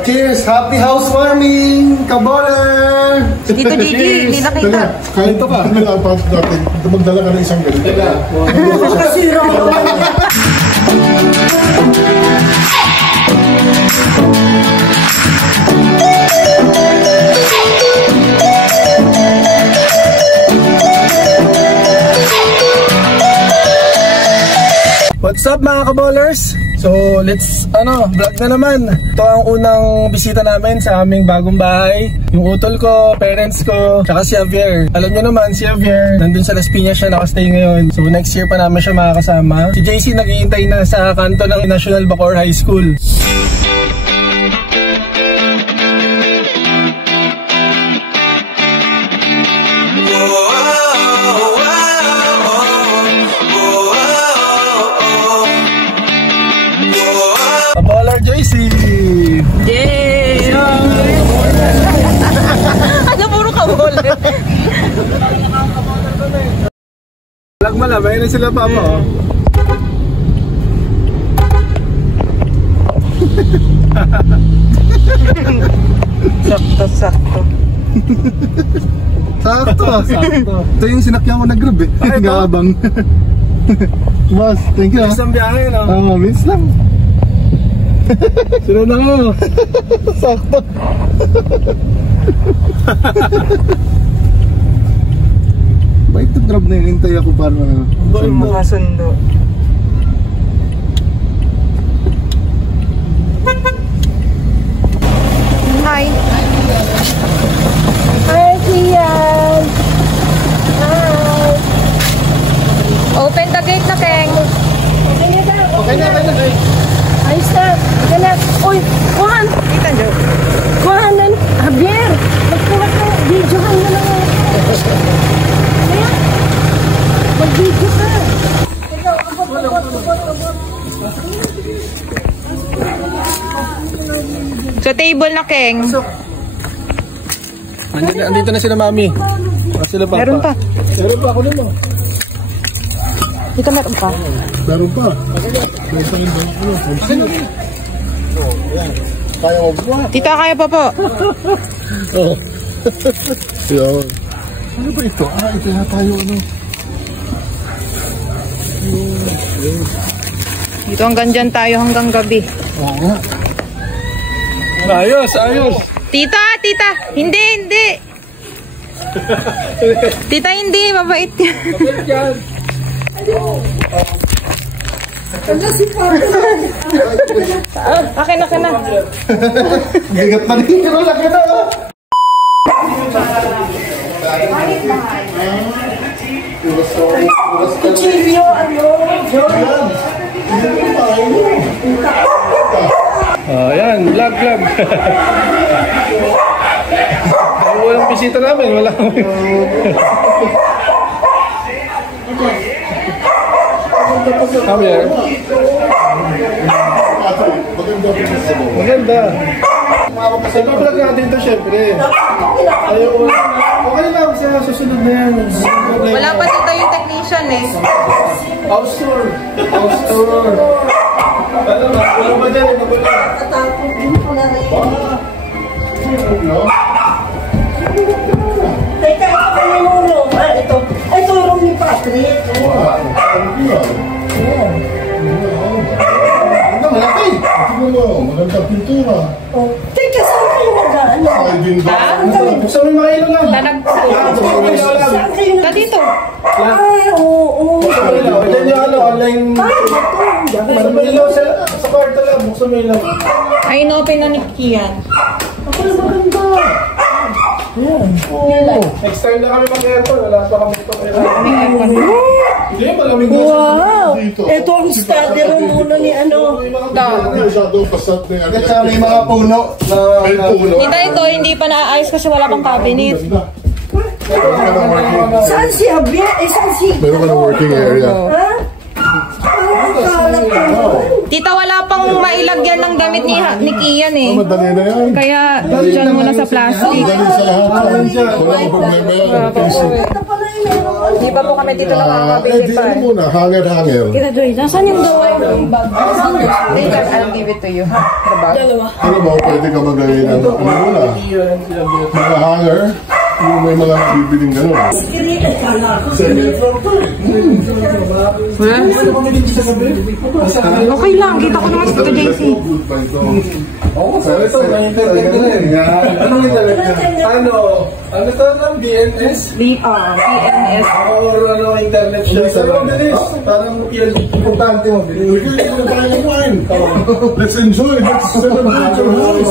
Cheers! Happy housewarming! Kaboler! Tito Gigi, hindi nakita. Kahit ito ka. Magdala ka ng isang ganito. Kasira ko. What's up mga kabolers? So let's vlog na naman. Ito ang unang bisita namin sa aming bagong bahay. Yung utol ko, parents ko, tsaka si Javier. Alam nyo naman si Javier, nandun sa Las Piñas siya nakastay ngayon. So next year pa namin siya makakasama. Si JC naghihintay na sa kanto ng National Bacoor High School. Kaboler JC! Yay! Ano puro kaboler? Vlog mo lang, na sila papa oh. Sakto. Sakto. Ito yung sinakyan ko na grab eh. Nag-aabang. Boss, thank you. Isang biyahe no? Oo, miss lang. Sunod na mo. Sakto. Bakit ito grab na yun? Hintay ako para makasundo. Hi. Hi, Kian. Hi. Open the gate na, Keng. Okay na. Ayos na. Ika na. Uy, kuhan. Kita nyo. Kuhan na. Javier, magkuhat na. Videohan mo na. Kaya, mag-video ka. Sa table na, Keng. Andito na sila mami. Sila papa. Meron pa. Meron pa ako naman. Dito meron pa. meron pa. May isang iba ako. Kaya mo ba? Tita, kaya pa po. Oo. Yun. Ano ba ito? Ito na tayo Dito hanggang dyan tayo hanggang gabi. Oo nga. Ayos. Tita! Hindi! Tita, hindi! Mabait yan. Mabait yan. Akin na. Gagat pa rin. Pero laki na Kuchilyo, John. Ayan, vlog. Walang bisita namin, wala kami. Javier. Maganda. Vlog natin ito syempre. Okay lang, sa susunod na yan. Wala pa dito yung technician eh. House tour. Wala ba dyan? Tatapos din ko na rin. Teka, ito ka nanulong. Ito yung room ni Patrick. malaki. Maganda pintura. Teka, saan kayo nag-ano? Buksan mo yung mga ilaw lang. Saan kayo nag- Dito. Ay, oo. Diyan yung online. Buksan mo ilaw sa kwarto lang. Buksan mo ilaw. Ay, inopen na ni Kian. Ako na maganda. Next time na kami mag-aircon. Wala pa kami ito. Hindi, malamig na. Wow! Ito ang study room muna ni ano. At saka may mga puno. Tita, ito hindi pa naayos kasi wala pang cabinet. Saan si Javier? Saan si... Meron ka ng working area. Ha? Ang kalat naman. Tita, wala pang mailagyan ng damit ni Kian eh. Madali na yan. Kaya, dyan muna sa plastic. Madali sa lahat. Walang problema yan. Di ba po kami dito nakakabili pa? Ano muna, hanger. Kita Joy, nasaan yung bag? I'll give it to you. Ano ba, pwede ka maglagay ng ano muna? Mga hanger. Yung may mga bibiling gano'n. Second floor pa eh. Okay lang, kita ko naman sa JC. Oo, so ito, may internet na rin. Anong internet na? Ano to lang? DNS? PNS. Or ano, internet siya? Pero bilis. Parang yun, importante mo. Let's enjoy. Let's celebrate your house.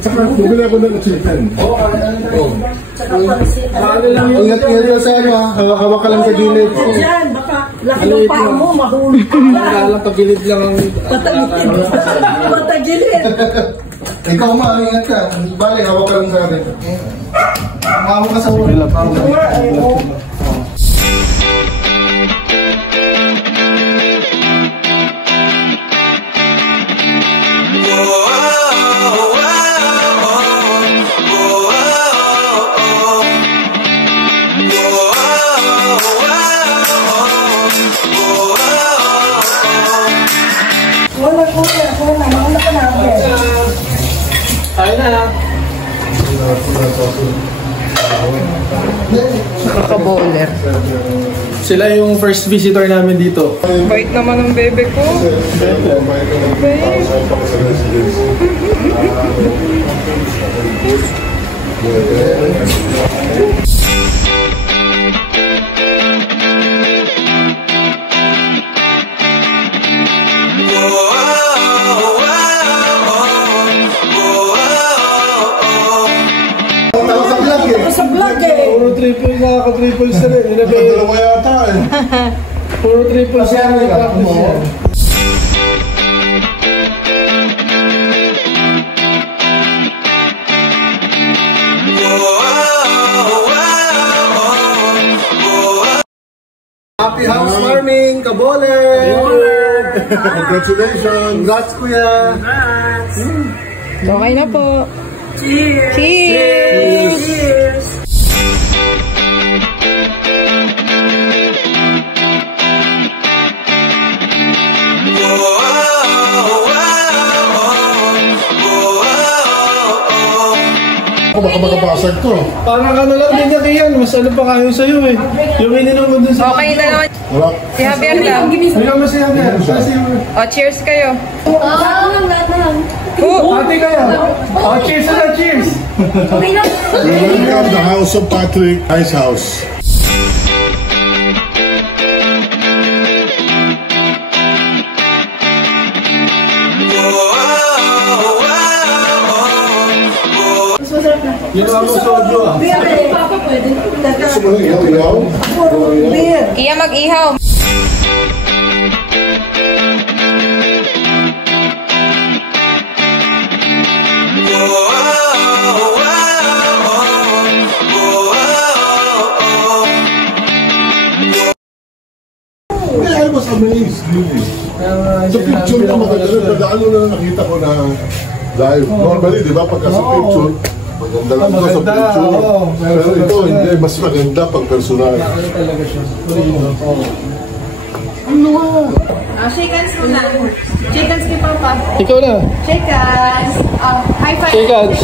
Tsaka, bumili ako ng chicken. Ingat ka sa ano ha. Hawak ka lang sa gilid. Diyan, baka laki ng paa mo, mahulog ka lang. Alam, pagilid lang ang... Patagilid. Ikaw ma, ingat ka. Balik, hawak ka lang sa akin. Hawak ka sa ulo. Ayun na. Kaka-bowler. Sila yung first visitor namin dito. Bait naman ng bebe ko. Sa vlog eh. Puro triple na ako, triple sa rin. Dalawa yata eh. Puro triple sa rin. Practice yan. Happy housewarming, Kabole! Congratulations. Congrats, kuya! Okay na po. Cheers. Cheers! Cheers. Ako baka makabasag to. Parang ano lang din niya Kian, mas ano pa kayo sa'yo eh. Yung ininom mo dun sa... Okay na naman. Wala. Si Javier lang. Ayaw mo siya na. O, cheers kayo. Ate kayo. Oh, cheers na, cheers! Okay na. We have the house of Patrick. Nice house. Ginawa mo soju ah. Papa, pwede. Gusto mo lang ihaw? Beer. Iya mag-ihaw. I was amazed. Sa picture na maganda, pagdaan mo na nakita ko na live. Normally, di ba, pagka sa picture, maganda lang ito sa picture. Pero ito, hindi, mas maganda pag personal. Ano talaga siya? Original. Ano nga? Shake hands muna. Shake hands kay Papa. Ikaw na. Shake hands. High five. Shake hands.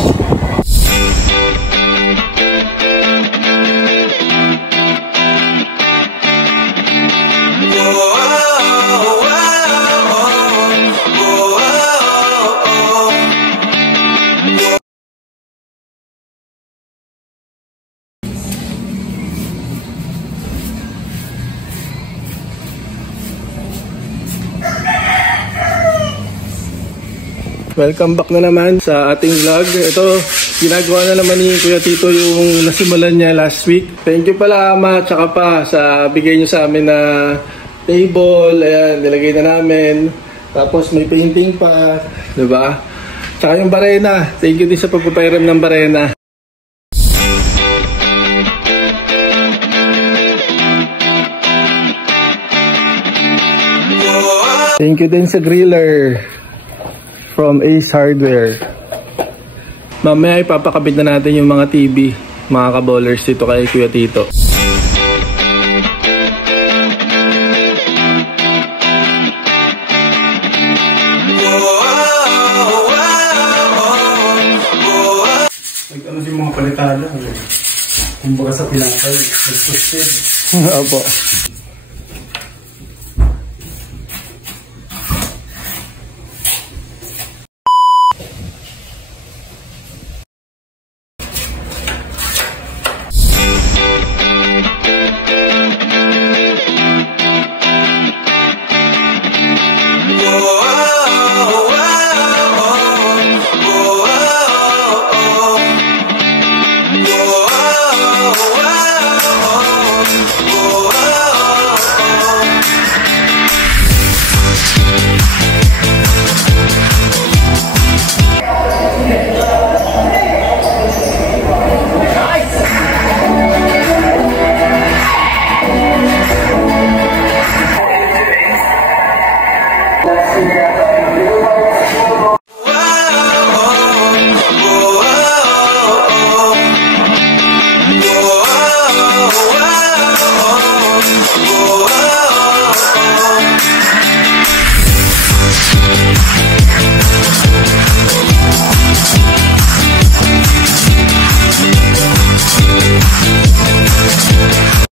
Welcome back na naman sa ating vlog. Ito, ginagawa na naman ni Kuya Tito yung nasimulan niya last week. Thank you pala Ama, tsaka pa sa bigay niyo sa amin na table. Ayan, nilagay na namin. Tapos may painting pa, diba? Tsaka yung barena. Thank you din sa pagpapairam ng barena. Thank you din sa griller from Ace Hardware. Mamaya ipapakabit na natin yung mga TV, mga kaballers, dito kay Kuya Tito. Ano yung mga palitala? Kumbaga sa pinakay, nag-twisted. Opo.